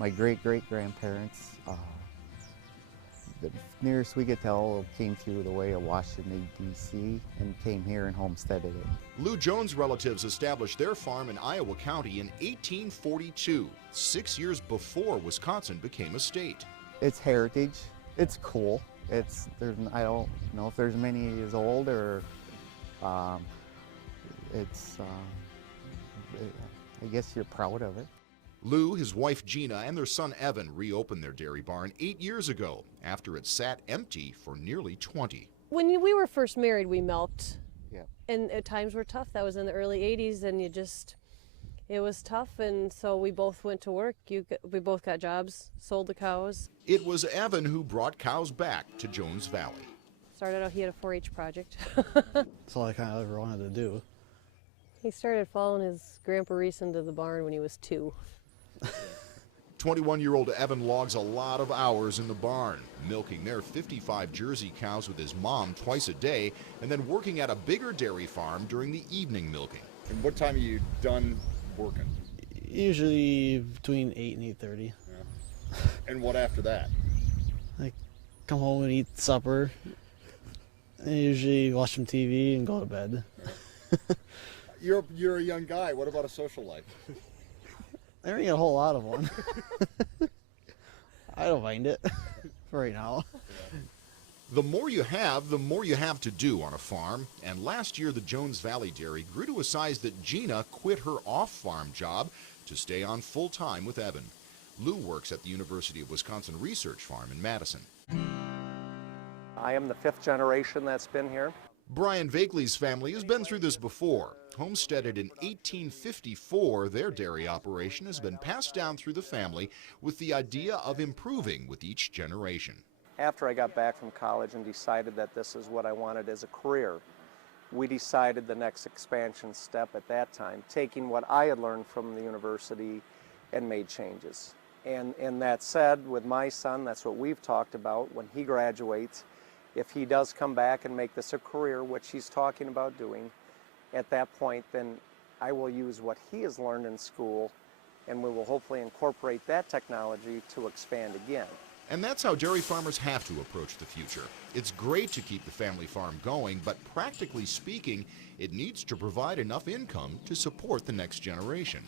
My great-great-grandparents, the nearest we could tell, came through the way of Washington, D.C. and came here and homesteaded it. Lou Jones' relatives established their farm in Iowa County in 1842, 6 years before Wisconsin became a state. It's heritage. It's cool. I don't know if there's many years old or I guess you're proud of it. Lou, his wife Gina, and their son Evan reopened their dairy barn 8 years ago after it sat empty for nearly 20. When we were first married, we milked. Yeah. And at times were tough. That was in the early 80s, and it was tough, and so we both went to work. We both got jobs, sold the cows. It was Evan who brought cows back to Jones Valley. Started out, he had a 4-H project. That's all I kind of ever wanted to do. He started following his Grandpa Reese into the barn when he was 2. 21-year-old Evan logs a lot of hours in the barn, milking their 55 Jersey cows with his mom twice a day, and then working at a bigger dairy farm during the evening milking. And what time are you done working? Usually between 8 and 8:30. Yeah. And what after that? I come home and eat supper. And usually watch some TV and go to bed. You're a young guy. What about a social life? I don't get a whole lot of one. I don't mind it for right now. The more you have to do on a farm. And last year, the Jones Valley Dairy grew to a size that Gina quit her off-farm job to stay on full-time with Evan. Lou works at the University of Wisconsin Research Farm in Madison. I am the 5th generation that's been here. Brian Vakeley's family has been through this before. Homesteaded in 1854, their dairy operation has been passed down through the family with the idea of improving with each generation. After I got back from college and decided that this is what I wanted as a career, we decided the next expansion step at that time, taking what I had learned from the university and made changes. And that said, with my son, that's what we've talked about. When he graduates, if he does come back and make this a career, which he's talking about doing, at that point, then I will use what he has learned in school, and we will hopefully incorporate that technology to expand again. And that's how dairy farmers have to approach the future. It's great to keep the family farm going, but practically speaking, it needs to provide enough income to support the next generation.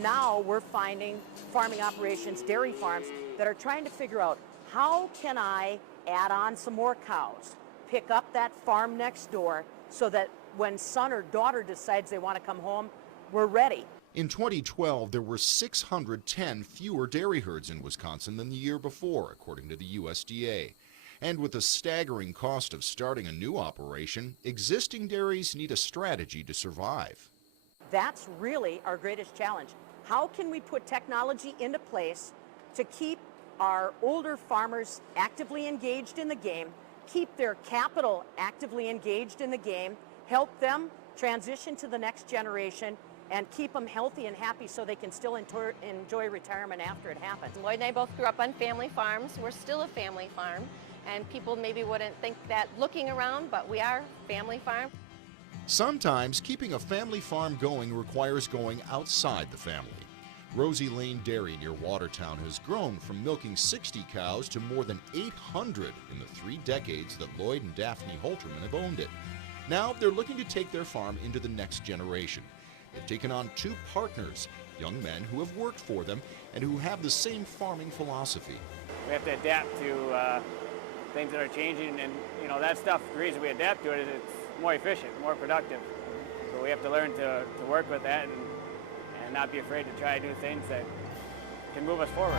Now we're finding farming operations, dairy farms, that are trying to figure out, how can I add on some more cows, pick up that farm next door, so that when son or daughter decides they want to come home, we're ready. In 2012, there were 610 fewer dairy herds in Wisconsin than the year before, according to the USDA. And with the staggering cost of starting a new operation, existing dairies need a strategy to survive. That's really our greatest challenge. How can we put technology into place to keep our older farmers actively engaged in the game, keep their capital actively engaged in the game, help them transition to the next generation, and keep them healthy and happy so they can still enjoy retirement after it happens. Lloyd and I both grew up on family farms. We're still a family farm, and people maybe wouldn't think that looking around, but we are family farm. Sometimes keeping a family farm going requires going outside the family. Rosie Lane Dairy near Watertown has grown from milking 60 cows to more than 800 in the 3 decades that Lloyd and Daphne Holterman have owned it. Now they're looking to take their farm into the next generation. They've taken on 2 partners, young men who have worked for them and who have the same farming philosophy. We have to adapt to things that are changing, and that stuff, the reason we adapt to it is it's more efficient, more productive. So we have to learn to work with that and not be afraid to try new things that can move us forward.